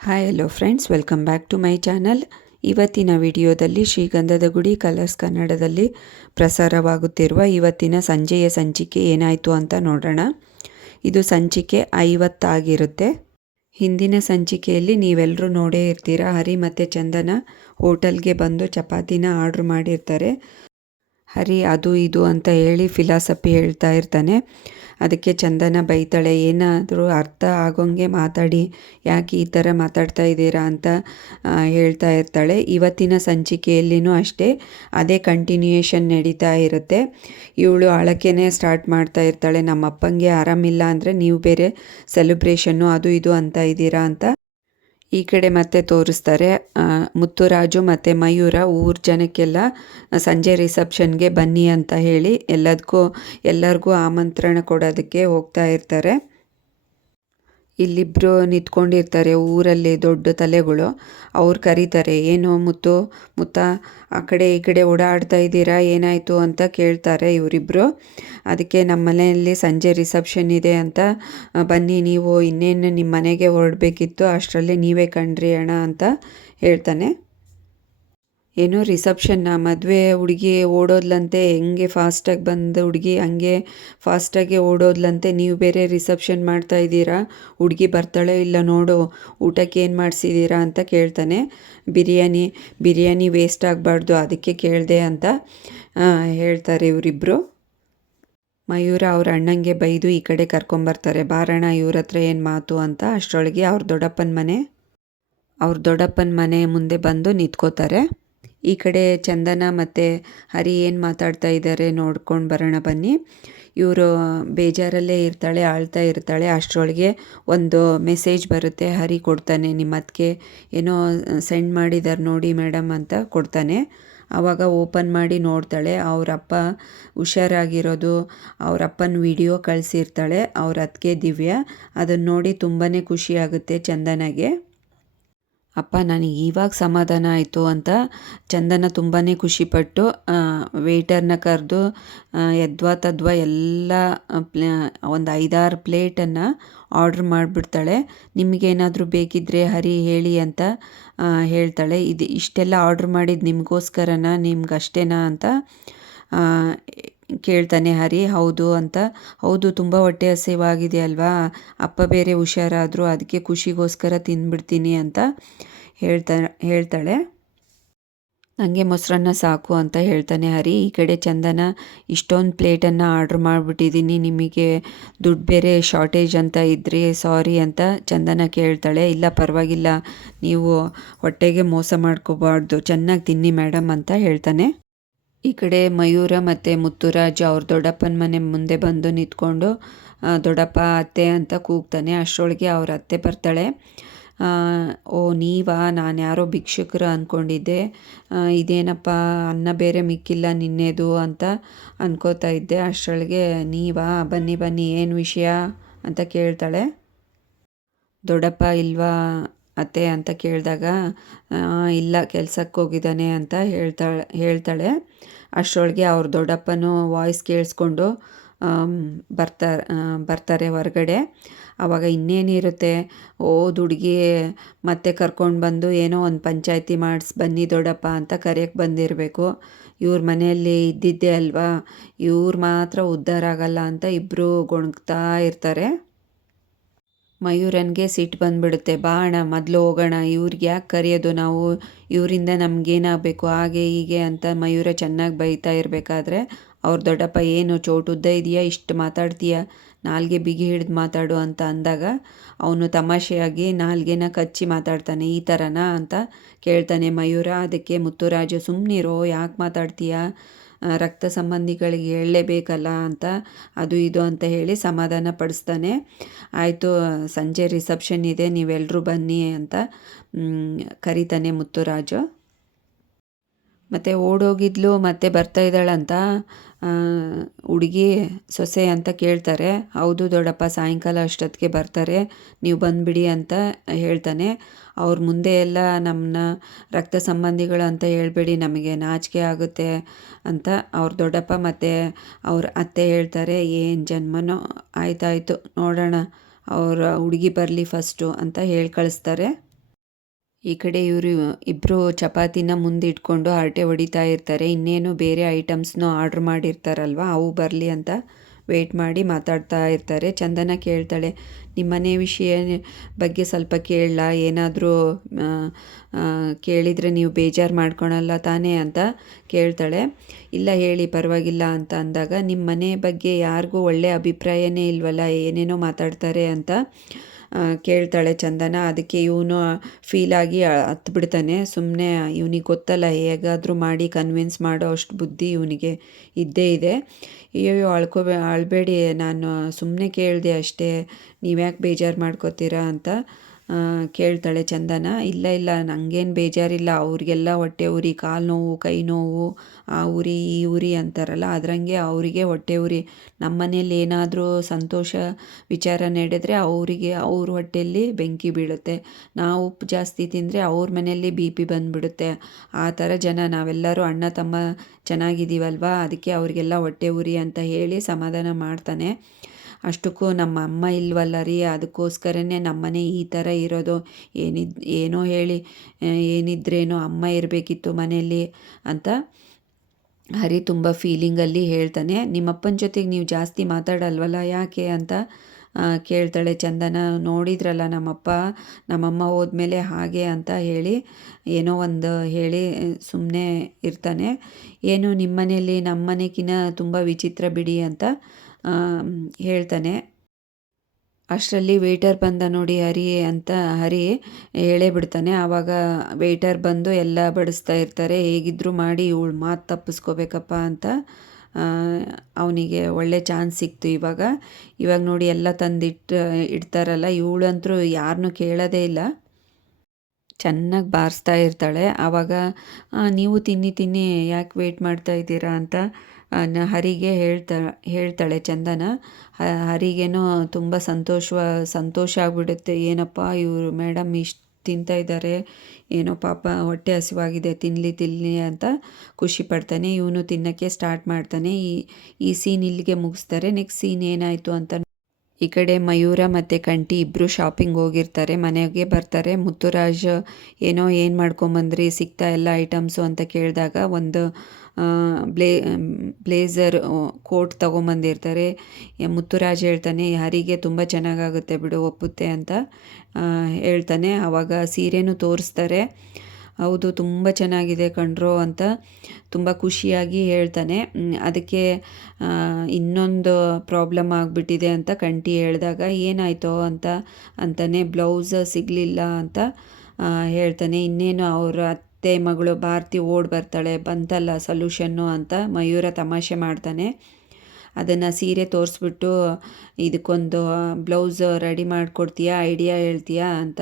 Hi hello friends, welcome back to my channel. ಇವತ್ತಿನ ವಿಡಿಯೋದಲ್ಲಿ ಶ್ರೀಗಂಧದ ಗುಡಿ ಕಲರ್ಸ್ ಕನ್ನಡದಲ್ಲಿ ಪ್ರಸಾರವಾಗುತ್ತಿರುವ ಇವತ್ತಿನ ಸಂಜೆಯ ಸಂಚಿಕೆ ಏನಾಯಿತು ಅಂತ ನೋಡೋಣ. ಇದು ಸಂಚಿಕೆ 50 ಆಗಿರುತ್ತೆ. ಹಿಂದಿನ ಸಂಚಿಕೆಯಲ್ಲಿ ನೀವೆಲ್ಲರೂ ನೋಡೇ ಇರ್ತೀರ, ಹರಿ ಮತ್ತು ಚಂದನ ಹೋಟೆಲ್ಗೆ ಬಂದು ಚಪಾತಿನ ಆರ್ಡ್ರ್ ಮಾಡಿರ್ತಾರೆ. ಹರಿ ಅದು ಇದು ಅಂತ ಹೇಳಿ ಫಿಲಾಸಫಿ ಹೇಳ್ತಾ ಇರ್ತಾನೆ. ಅದಕ್ಕೆ ಚಂದನ ಬೈತಾಳೆ, ಏನಾದರೂ ಅರ್ಥ ಆಗೋಂಗೆ ಮಾತಾಡಿ, ಯಾಕೆ ಈ ಥರ ಮಾತಾಡ್ತಾ ಇದ್ದೀರಾ ಅಂತ ಹೇಳ್ತಾ ಇರ್ತಾಳೆ. ಇವತ್ತಿನ ಸಂಚಿಕೆಯಲ್ಲಿನೂ ಅಷ್ಟೇ ಅದೇ ಕಂಟಿನ್ಯೂಯೇಷನ್ ನಡೀತಾ ಇರುತ್ತೆ. ಇವಳು ಅಳಕೆನೇ ಸ್ಟಾರ್ಟ್ ಮಾಡ್ತಾ ಇರ್ತಾಳೆ, ನಮ್ಮ ಅಪ್ಪಂಗೆ ಆರಾಮಿಲ್ಲ ಅಂದರೆ ನೀವು ಬೇರೆ ಸೆಲೆಬ್ರೇಷನ್ನು ಅದು ಇದು ಅಂತ ಇದ್ದೀರಾ ಅಂತ. ಈ ಕಡೆ ಮತ್ತೆ ತೋರಿಸ್ತಾರೆ, ಮುತ್ತುರಾಜು ಮತ್ತು ಮಯೂರ ಊರ ಜನಕ್ಕೆಲ್ಲ ಸಂಜೆ ರಿಸೆಪ್ಷನ್ಗೆ ಬನ್ನಿ ಅಂತ ಹೇಳಿ ಎಲ್ಲರಿಗೂ ಆಮಂತ್ರಣ ಕೊಡೋದಕ್ಕೆ ಹೋಗ್ತಾ ಇರ್ತಾರೆ. ಇಲ್ಲಿಬ್ಬರು ನಿಂತ್ಕೊಂಡಿರ್ತಾರೆ, ಊರಲ್ಲಿ ದೊಡ್ಡ ತಲೆಗಳು. ಅವ್ರು ಕರೀತಾರೆ, ಏನು ಮುತ್ತ ಆ ಕಡೆ ಈ ಕಡೆ ಓಡಾಡ್ತಾ ಇದ್ದೀರಾ, ಏನಾಯಿತು ಅಂತ ಕೇಳ್ತಾರೆ ಇವರಿಬ್ಬರು. ಅದಕ್ಕೆ ನಮ್ಮ ಮನೆಯಲ್ಲಿ ಸಂಜೆ ರಿಸೆಪ್ಷನ್ ಇದೆ ಅಂತ ಬನ್ನಿ, ನೀವು ಇನ್ನೇನು ನಿಮ್ಮ ಮನೆಗೆ ಹೊರಡಬೇಕಿತ್ತು, ಅಷ್ಟರಲ್ಲಿ ನೀವೇ ಕಂಡ್ರಿ ಅಣ್ಣ ಅಂತ ಹೇಳ್ತಾನೆ. ಏನೋ ರಿಸೆಪ್ಷನ್ನ, ಮದುವೆ ಹುಡುಗಿ ಓಡೋದ್ಲಂತೆ, ಹೆಂಗೆ ಫಾಸ್ಟಾಗಿ ಬಂದ ಹುಡುಗಿ ಹಂಗೆ ಫಾಸ್ಟಾಗಿ ಓಡೋದ್ಲಂತೆ, ನೀವು ಬೇರೆ ರಿಸೆಪ್ಷನ್ ಮಾಡ್ತಾ ಇದ್ದೀರಾ, ಹುಡುಗಿ ಬರ್ತಾಳೆ ಇಲ್ಲ ನೋಡು, ಊಟಕ್ಕೆ ಏನು ಮಾಡಿಸಿದ್ದೀರಾ ಅಂತ ಕೇಳ್ತಾನೆ. ಬಿರಿಯಾನಿ ವೇಸ್ಟ್ ಆಗಬಾರ್ದು ಅದಕ್ಕೆ ಕೇಳಿದೆ ಅಂತ ಹೇಳ್ತಾರೆ ಇವರಿಬ್ಬರು. ಮಯೂರ ಅವ್ರ ಅಣ್ಣಂಗೆ ಬೈದು ಈ ಕಡೆ ಕರ್ಕೊಂಬರ್ತಾರೆ, ಬಾರಣ ಇವ್ರ ಹತ್ರ ಏನು ಮಾತು ಅಂತ. ಅಷ್ಟರೊಳಗೆ ಅವ್ರ ದೊಡ್ಡಪ್ಪನ ಮನೆ ಮುಂದೆ ಬಂದು ನಿಂತ್ಕೋತಾರೆ. ಈ ಕಡೆ ಚಂದನ ಮತ್ತು ಹರಿ ಏನು ಮಾತಾಡ್ತಾ ಇದ್ದಾರೆ ನೋಡ್ಕೊಂಡು ಬರೋಣ ಬನ್ನಿ. ಇವರು ಬೇಜಾರಲ್ಲೇ ಇರ್ತಾಳೆ, ಆಳ್ತಾ ಇರ್ತಾಳೆ. ಅಷ್ಟರೊಳಗೆ ಒಂದು ಮೆಸೇಜ್ ಬರುತ್ತೆ, ಹರಿ ಕೊಡ್ತಾನೆ, ನಿಮ್ಮ ಅದಕ್ಕೆ ಏನೋ ಸೆಂಡ್ ಮಾಡಿದ್ದಾರೆ ನೋಡಿ ಮೇಡಮ್ ಅಂತ ಕೊಡ್ತಾನೆ. ಆವಾಗ ಓಪನ್ ಮಾಡಿ ನೋಡ್ತಾಳೆ, ಅವರಪ್ಪ ಹುಷಾರಾಗಿರೋದು, ಅವರಪ್ಪನ ವಿಡಿಯೋ ಕಳಿಸಿರ್ತಾಳೆ ಅವ್ರ ಅದಕ್ಕೆ ದಿವ್ಯಾ. ಅದನ್ನು ನೋಡಿ ತುಂಬಾ ಖುಷಿಯಾಗುತ್ತೆ ಚಂದನಗೆ. ಅಪ್ಪ ನನಗೆ ಇವಾಗ ಸಮಾಧಾನ ಆಯಿತು ಅಂತ ಚಂದನ ತುಂಬಾ ಖುಷಿಪಟ್ಟು ವೇಟರ್ನ ಕರೆದು ಯದ್ವಾ ತದ್ವಾ ಎಲ್ಲ ಒಂದು 5-6 ಪ್ಲೇಟನ್ನು ಆರ್ಡ್ರ್ ಮಾಡಿಬಿಡ್ತಾಳೆ. ನಿಮಗೇನಾದರೂ ಬೇಕಿದ್ದರೆ ಹರಿ ಹೇಳಿ ಅಂತ ಹೇಳ್ತಾಳೆ. ಇಷ್ಟೆಲ್ಲ ಆರ್ಡ್ರ್ ಮಾಡಿದ್ದು ನಿಮಗೋಸ್ಕರನಾ, ನಿಮ್ಗಷ್ಟೇನಾ ಅಂತ ಕೇಳ್ತಾನೆ ಹರಿ. ಹೌದು ಅಂತ. ಹೌದು, ತುಂಬ ಹೊಟ್ಟೆ ಹಸಿವಾಗಿದೆ ಅಲ್ವಾ, ಅಪ್ಪ ಬೇರೆ ಹುಷಾರಾದರು, ಅದಕ್ಕೆ ಖುಷಿಗೋಸ್ಕರ ತಿಂದ್ಬಿಡ್ತೀನಿ ಅಂತ ಹೇಳ್ತಾಳೆ. ನನಗೆ ಮೊಸರನ್ನ ಸಾಕು ಅಂತ ಹೇಳ್ತಾನೆ ಹರಿ. ಈ ಕಡೆ ಚಂದನ, ಇಷ್ಟೊಂದು ಪ್ಲೇಟನ್ನು ಆರ್ಡ್ರ್ ಮಾಡಿಬಿಟ್ಟಿದ್ದೀನಿ, ನಿಮಗೆ ದುಡ್ಡು ಬೇರೆ ಶಾರ್ಟೇಜ್ ಅಂತ ಇದ್ರಿ, ಸಾರಿ ಅಂತ ಚಂದನ ಕೇಳ್ತಾಳೆ. ಇಲ್ಲ ಪರವಾಗಿಲ್ಲ, ನೀವು ಹೊಟ್ಟೆಗೆ ಮೋಸ ಮಾಡ್ಕೋಬಾರ್ದು, ಚೆನ್ನಾಗಿ ತಿನ್ನಿ ಮೇಡಮ್ ಅಂತ ಹೇಳ್ತಾನೆ. ಈ ಕಡೆ ಮಯೂರ ಮತ್ತು ಮುತ್ತುರಾಜ್ ಅವ್ರ ದೊಡ್ಡಪ್ಪನ ಮನೆ ಮುಂದೆ ಬಂದು ನಿಂತ್ಕೊಂಡು ದೊಡ್ಡಪ್ಪ ಅತ್ತೆ ಅಂತ ಕೂಗ್ತಾನೆ. ಅಷ್ಟರೊಳಗೆ ಅವ್ರ ಅತ್ತೆ ಬರ್ತಾಳೆ. ಓ ನೀವಾ, ನಾನು ಯಾರೋ ಭಿಕ್ಷುಕರು ಅಂದ್ಕೊಂಡಿದ್ದೆ, ಇದೇನಪ್ಪ ಅನ್ನ ಬೇರೆ ಮಿಕ್ಕಿಲ್ಲ ನಿನ್ನೆದು ಅಂತ ಅನ್ಕೋತಾ ಇದ್ದೆ. ಅಷ್ಟರೊಳಗೆ ನೀವಾ, ಬನ್ನಿ ಏನು ವಿಷಯ ಅಂತ ಕೇಳ್ತಾಳೆ. ದೊಡ್ಡಪ್ಪ ಇಲ್ವಾ ಅತ್ತೆ ಅಂತ ಕೇಳಿದಾಗ, ಇಲ್ಲ ಕೆಲ್ಸಕ್ಕೆ ಹೋಗಿದ್ದಾನೆ ಅಂತ ಹೇಳ್ತಾಳೆ. ಅಷ್ಟರೊಳಗೆ ಅವ್ರ ದೊಡ್ಡಪ್ಪನೂ ವಾಯ್ಸ್ ಕೇಳಿಸ್ಕೊಂಡು ಬರ್ತಾರೆ ಹೊರಗಡೆ. ಆವಾಗ ಇನ್ನೇನಿರುತ್ತೆ, ಹುಡುಗಿ ಮತ್ತೆ ಕರ್ಕೊಂಡು ಬಂದು ಏನೋ ಒಂದು ಪಂಚಾಯಿತಿ ಮಾಡಿಸಿ ಬನ್ನಿ ದೊಡ್ಡಪ್ಪ ಅಂತ ಕರೆಯಕ್ಕೆ ಬಂದಿರಬೇಕು. ಇವ್ರ ಮನೆಯಲ್ಲಿ ಇದ್ದಿದ್ದೇ ಅಲ್ವಾ, ಇವ್ರು ಮಾತ್ರ ಉದ್ಧಾರ ಆಗಲ್ಲ ಅಂತ ಇಬ್ಬರು ಗೊಣಗ್ತಾ ಇರ್ತಾರೆ. ಮಯೂರನ್ಗೆ ಸಿಟ್ಟು ಬಂದುಬಿಡುತ್ತೆ, ಬಾ ಅಣ್ಣ ಮೊದಲು ಹೋಗೋಣ, ಇವ್ರಿಗೆ ಯಾಕೆ ಕರೆಯೋದು ನಾವು, ಇವರಿಂದ ನಮಗೇನಾಗಬೇಕು ಹಾಗೆ ಹೀಗೆ ಅಂತ ಮಯೂರ ಚೆನ್ನಾಗಿ ಬೈತಾ ಇರಬೇಕಾದ್ರೆ ಅವ್ರ ದೊಡ್ಡಪ್ಪ, ಏನು ಚೋಟುದ್ದ ಇದೆಯಾ, ಇಷ್ಟು ಮಾತಾಡ್ತೀಯ, ನಾಲ್ಗೆ ಬಿಗಿ ಹಿಡಿದು ಮಾತಾಡು ಅಂತ ಅಂದಾಗ ಅವನು ತಮಾಷೆಯಾಗಿ ನಾಲ್ಗೆನ ಕಚ್ಚಿ ಮಾತಾಡ್ತಾನೆ. ಈ ಥರನಾ ಅಂತ ಕೇಳ್ತಾನೆ ಮಯೂರ. ಅದಕ್ಕೆ ಮುತ್ತುರಾಜು, ಸುಮ್ಮನಿರೋ, ಯಾಕೆ ಮಾತಾಡ್ತೀಯ, ರಕ್ತ ಸಂಬಂಧಿಗಳಿಗೆ ಹೇಳಲೇಬೇಕಲ್ಲ ಅಂತ ಅದು ಇದು ಅಂತ ಹೇಳಿ ಸಮಾಧಾನ ಪಡಿಸ್ತಾನೆ. ಆಯಿತು, ಸಂಜೆ ರಿಸೆಪ್ಷನ್ ಇದೆ, ನೀವೆಲ್ಲರೂ ಬನ್ನಿ ಅಂತ ಕರೀತಾನೆ ಮುತ್ತುರಾಜು. ಮತ್ತು ಓಡೋಗಿದ್ಲು ಮತ್ತೆ ಬರ್ತಾ ಇದ್ದಾಳಂತ ಹುಡುಗಿ ಸೊಸೆ ಅಂತ ಕೇಳ್ತಾರೆ. ಹೌದು ದೊಡ್ಡಪ್ಪ, ಸಾಯಂಕಾಲ ಅಷ್ಟೊತ್ತಿಗೆ ಬರ್ತಾರೆ, ನೀವು ಬಂದುಬಿಡಿ ಅಂತ ಹೇಳ್ತಾನೆ. ಅವ್ರ ಮುಂದೆ ಎಲ್ಲ ನಮ್ಮನ್ನ ರಕ್ತ ಸಂಬಂಧಿಗಳು ಅಂತ ಹೇಳ್ಬೇಡಿ, ನಮಗೆ ನಾಚಿಕೆ ಆಗುತ್ತೆ ಅಂತ ಅವ್ರ ದೊಡ್ಡಪ್ಪ ಮತ್ತು ಅವ್ರ ಅತ್ತೆ ಹೇಳ್ತಾರೆ. ಏನು ಜನ್ಮನೋ, ಆಯ್ತಾಯಿತು ನೋಡೋಣ, ಅವ್ರ ಹುಡುಗಿ ಬರಲಿ ಫಸ್ಟು ಅಂತ ಹೇಳಿ ಕಳಿಸ್ತಾರೆ. ಈ ಕಡೆ ಇವರು ಇಬ್ಬರು ಚಪಾತಿನ ಮುಂದಿಟ್ಕೊಂಡು ಹರಟೆ ಹೊಡಿತಾ ಇರ್ತಾರೆ. ಇನ್ನೇನು ಬೇರೆ ಐಟಮ್ಸ್ನೂ ಆರ್ಡ್ರ್ ಮಾಡಿರ್ತಾರಲ್ವ, ಅವು ಬರಲಿ ಅಂತ ವೆಯ್ಟ್ ಮಾಡಿ ಮಾತಾಡ್ತಾ ಇರ್ತಾರೆ. ಚಂದನ ಕೇಳ್ತಾಳೆ, ನಿಮ್ಮನೆ ವಿಷಯ ಬಗ್ಗೆ ಸ್ವಲ್ಪ ಕೇಳಲಾ, ಏನಾದರೂ ಕೇಳಿದರೆ ನೀವು ಬೇಜಾರು ಮಾಡ್ಕೊಳಲ್ಲ ತಾನೇ ಅಂತ ಕೇಳ್ತಾಳೆ. ಇಲ್ಲ ಹೇಳಿ ಪರವಾಗಿಲ್ಲ ಅಂತ ಅಂದಾಗ, ನಿಮ್ಮ ಮನೆ ಬಗ್ಗೆ ಯಾರಿಗೂ ಒಳ್ಳೆಯ ಅಭಿಪ್ರಾಯನೇ ಇಲ್ವಲ್ಲ, ಏನೇನೋ ಮಾತಾಡ್ತಾರೆ ಅಂತ ಕೇಳ್ತಾಳೆ ಚಂದನ. ಅದಕ್ಕೆ ಇವನು ಫೀಲಾಗಿ ಹತ್ಬಿಡ್ತಾನೆ. ಸುಮ್ಮನೆ ಇವನಿಗೆ ಗೊತ್ತಲ್ಲ, ಹೇಗಾದರೂ ಮಾಡಿ ಕನ್ವಿನ್ಸ್ ಮಾಡೋ ಅಷ್ಟು ಬುದ್ಧಿ ಇವನಿಗೆ ಇದ್ದೇ ಇದೆ. ಅಯ್ಯೋ ಅಳಬೇಡಿ, ನಾನು ಸುಮ್ಮನೆ ಕೇಳಿದೆ ಅಷ್ಟೇ, ನೀವ್ಯಾಕೆ ಬೇಜಾರು ಮಾಡ್ಕೋತೀರಾ ಅಂತ ಕೇಳ್ತಾಳೆ ಚಂದನ. ಇಲ್ಲ ಇಲ್ಲ, ನನಗೇನು ಬೇಜಾರಿಲ್ಲ, ಅವ್ರಿಗೆಲ್ಲ ಹೊಟ್ಟೆ ಉರಿ, ಕಾಲು ನೋವು, ಕೈ ನೋವು, ಆ ಉರಿ ಈ ಉರಿ ಅಂತಾರಲ್ಲ, ಅದರಂಗೆ ಅವರಿಗೆ ಹೊಟ್ಟೆ ಉರಿ. ನಮ್ಮ ಮನೇಲಿ ಏನಾದರೂ ಸಂತೋಷ ವಿಚಾರ ನಡೆದ್ರೆ ಅವರಿಗೆ ಅವ್ರ ಹೊಟ್ಟೆಯಲ್ಲಿ ಬೆಂಕಿ ಬೀಳುತ್ತೆ. ನಾವು ಉಪ್ಪು ಜಾಸ್ತಿ ತಿಂದರೆ ಅವ್ರ ಮನೆಯಲ್ಲಿ ಬಿ ಪಿ ಬಂದುಬಿಡುತ್ತೆ. ಆ ಥರ ಜನ ನಾವೆಲ್ಲರೂ, ಅಣ್ಣ ತಮ್ಮ ಚೆನ್ನಾಗಿದ್ದೀವಲ್ವ, ಅದಕ್ಕೆ ಅವರಿಗೆಲ್ಲ ಹೊಟ್ಟೆ ಉರಿ ಅಂತ ಹೇಳಿ ಸಮಾಧಾನ ಮಾಡ್ತಾನೆ. ಅಷ್ಟಕ್ಕೂ ನಮ್ಮ ಅಮ್ಮ ಇಲ್ವಲ್ಲ ರೀ, ಅದಕ್ಕೋಸ್ಕರನೇ ನಮ್ಮನೆ ಈ ಥರ ಇರೋದು. ಏನೋ ಹೇಳಿ, ಏನಿದ್ರೇನೋ ಅಮ್ಮ ಇರಬೇಕಿತ್ತು ಮನೆಯಲ್ಲಿ ಅಂತ ಹರಿ ತುಂಬ ಫೀಲಿಂಗಲ್ಲಿ ಹೇಳ್ತಾನೆ. ನಿಮ್ಮಪ್ಪನ ಜೊತೆಗೆ ನೀವು ಜಾಸ್ತಿ ಮಾತಾಡಲ್ವಲ್ಲ, ಯಾಕೆ ಅಂತ ಕೇಳ್ತಾಳೆ ಚಂದನ. ನೋಡಿದ್ರಲ್ಲ ನಮ್ಮಮ್ಮ ಹೋದ್ಮೇಲೆ ಹಾಗೆ ಅಂತ ಹೇಳಿ ಏನೋ ಒಂದು ಹೇಳಿ ಸುಮ್ಮನೆ ಇರ್ತಾನೆ. ಏನು ನಿಮ್ಮ ಮನೆಯಲ್ಲಿ ನಮ್ಮ ಮನೆಗಿನ್ನ ತುಂಬ ವಿಚಿತ್ರ ಬಿಡಿ ಅಂತ ಹೇಳ್ತಾನೆ. ಅಷ್ಟರಲ್ಲಿ ವೇಟರ್ ಬಂದ ನೋಡಿ ಹರಿ ಅಂತ ಹರಿ ಹೇಳೇ ಬಿಡ್ತಾನೆ. ಆವಾಗ ವೇಟರ್ ಬಂದು ಎಲ್ಲ ಬಡಿಸ್ತಾ ಇರ್ತಾರೆ. ಹೇಗಿದ್ದರೂ ಮಾಡಿ ಇವಳು ಮಾತು ತಪ್ಪಿಸ್ಕೋಬೇಕಪ್ಪ ಅಂತ ಅವನಿಗೆ ಒಳ್ಳೆ ಚಾನ್ಸ್ ಸಿಕ್ತು. ಇವಾಗ ನೋಡಿ ಎಲ್ಲ ಇಡ್ತಾರಲ್ಲ, ಇವಳಂತರೂ ಯಾರನ್ನೂ ಕೇಳೋದೇ ಇಲ್ಲ, ಚೆನ್ನಾಗಿ ಬಾರಿಸ್ತಾ ಇರ್ತಾಳೆ. ಆವಾಗ ನೀವು ತಿನ್ನಿ ಯಾಕೆ ವೇಟ್ ಮಾಡ್ತಾ ಇದ್ದೀರಾ ಅಂತ ಹರಿಗೆ ಹೇಳ್ತಾಳೆ ಚಂದನ. ಹರಿಗೇನೋ ತುಂಬ ಸಂತೋಷ ಆಗ್ಬಿಡುತ್ತೆ. ಏನಪ್ಪ ಇವರು ಮೇಡಮ್ ಇಷ್ಟು ತಿಂತಾ ಇದ್ದಾರೆ, ಏನೋ ಪಾಪ ಹೊಟ್ಟೆ ಹಸಿವಾಗಿದೆ, ತಿನ್ನಲಿ ಅಂತ ಖುಷಿ ಪಡ್ತಾನೆ. ಇವನು ತಿನ್ನೋಕ್ಕೆ ಸ್ಟಾರ್ಟ್ ಮಾಡ್ತಾನೆ. ಈ ಸೀನ್ ಇಲ್ಲಿಗೆ ಮುಗಿಸ್ತಾರೆ. ನೆಕ್ಸ್ಟ್ ಸೀನ್ ಏನಾಯಿತು ಅಂತ, ಈ ಕಡೆ ಮಯೂರ ಮತ್ತು ಕಂಠಿ ಇಬ್ಬರು ಶಾಪಿಂಗ್ ಹೋಗಿರ್ತಾರೆ. ಮನೆಗೆ ಬರ್ತಾರೆ. ಮುತ್ತುರಾಜ್ ಏನು ಮಾಡ್ಕೊಂಬಂದ್ರಿ, ಸಿಗ್ತಾ ಎಲ್ಲ ಐಟಮ್ಸು ಅಂತ ಕೇಳಿದಾಗ ಒಂದು ಬ್ಲೇಸರ್ ಕೋಟ್ ತೊಗೊಂಬಂದಿರ್ತಾರೆ. ಮುತ್ತುರಾಜ್ ಹೇಳ್ತಾನೆ, ಹರಿಗೆ ತುಂಬ ಚೆನ್ನಾಗಾಗುತ್ತೆ ಬಿಡು, ಒಪ್ಪುತ್ತೆ ಅಂತ ಹೇಳ್ತಾನೆ. ಆವಾಗ ಸೀರೆನೂ ತೋರಿಸ್ತಾರೆ. ಹೌದು ತುಂಬ ಚೆನ್ನಾಗಿದೆ ಕಣ್ರೋ ಅಂತ ತುಂಬ ಖುಷಿಯಾಗಿ ಹೇಳ್ತಾನೆ. ಅದಕ್ಕೆ ಇನ್ನೊಂದು ಪ್ರಾಬ್ಲಮ್ ಆಗಿಬಿಟ್ಟಿದೆ ಅಂತ ಕಂಠಿ ಹೇಳಿದಾಗ, ಏನಾಯಿತೋ ಅಂತಾನೆ, ಬ್ಲೌಸ್ ಸಿಗಲಿಲ್ಲ ಅಂತ ಹೇಳ್ತಾನೆ. ಇನ್ನೇನು ಅವ್ರ ಅತ್ತೆ ಮಗಳು ಭಾರತಿ ಬರ್ತಾಳೆ, ಬಂತಲ್ಲ ಸೊಲ್ಯೂಷನ್ನು ಅಂತ ಮಯೂರ ತಮಾಷೆ ಮಾಡ್ತಾನೆ. ಅದನ್ನು ಸೀರೆ ತೋರಿಸ್ಬಿಟ್ಟು, ಇದಕ್ಕೊಂದು ಬ್ಲೌಸ್ ರೆಡಿ ಮಾಡಿಕೊಡ್ತೀಯಾ, ಐಡಿಯಾ ಹೇಳ್ತೀಯಾ ಅಂತ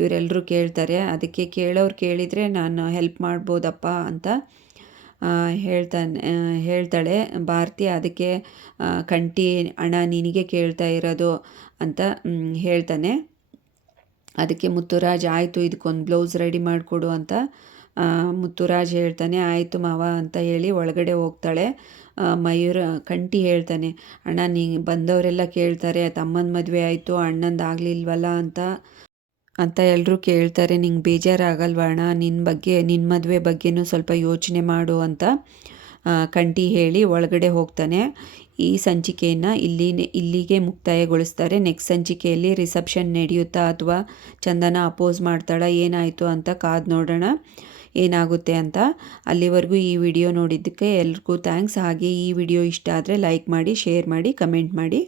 ಇವರೆಲ್ಲರೂ ಕೇಳ್ತಾರೆ. ಅದಕ್ಕೆ ಕೇಳೋರು ಕೇಳಿದರೆ ನಾನು ಹೆಲ್ಪ್ ಮಾಡ್ಬೋದಪ್ಪ ಅಂತ ಹೇಳ್ತಾಳೆ ಭಾರತಿ. ಅದಕ್ಕೆ ಕಂಠಿ, ಅಣ್ಣ ನಿನಗೆ ಕೇಳ್ತಾ ಇರೋದು ಅಂತ ಹೇಳ್ತಾನೆ. ಅದಕ್ಕೆ ಮುತ್ತುರಾಜ್, ಆಯಿತು ಇದಕ್ಕೊಂದು ಬ್ಲೌಸ್ ರೆಡಿ ಮಾಡಿಕೊಡು ಅಂತ ಮುತ್ತುರಾಜ್ ಹೇಳ್ತಾನೆ. ಆಯಿತು ಮಾವ ಅಂತ ಹೇಳಿ ಒಳಗಡೆ ಹೋಗ್ತಾಳೆ. ಕಂಠಿ ಹೇಳ್ತಾನೆ, ಅಣ್ಣ ಬಂದವರೆಲ್ಲ ಕೇಳ್ತಾರೆ, ತಮ್ಮನ ಮದುವೆ ಆಯಿತು ಅಣ್ಣಂದು ಆಗಲಿಲ್ವಲ್ಲ ಅಂತ ಎಲ್ಲರೂ ಕೇಳ್ತಾರೆ, ನಿಂಗೆ ಬೇಜಾರಾಗಲ್ವ ಅಣ್ಣ, ನಿನ್ನ ಮದುವೆ ಬಗ್ಗೆನೂ ಸ್ವಲ್ಪ ಯೋಚನೆ ಮಾಡು ಅಂತ ಕಂಠಿ ಹೇಳಿ ಒಳಗಡೆ ಹೋಗ್ತಾನೆ. ಈ ಸಂಚಿಕೆಯನ್ನು ಇಲ್ಲಿಗೆ ಮುಕ್ತಾಯಗೊಳಿಸ್ತಾರೆ. ನೆಕ್ಸ್ಟ್ ಸಂಚಿಕೆಯಲ್ಲಿ ರಿಸೆಪ್ಷನ್ ನಡೆಯುತ್ತಾ ಅಥವಾ ಚಂದನ ಅಪೋಸ್ ಮಾಡ್ತಾಳ, ಏನಾಯಿತು ಅಂತ ಕಾದು ನೋಡೋಣ ಏನಾಗುತ್ತೆ ಅಂತ. ಅಲ್ಲಿವರೆಗೂ ಈ ವಿಡಿಯೋ ನೋಡಿದ್ದಕ್ಕೆ ಎಲ್ರಿಗೂ ಥ್ಯಾಂಕ್ಸ್. ಹಾಗೆ ಈ ವಿಡಿಯೋ ಇಷ್ಟ ಆದರೆ ಲೈಕ್ ಮಾಡಿ, ಶೇರ್ ಮಾಡಿ, ಕಮೆಂಟ್ ಮಾಡಿ.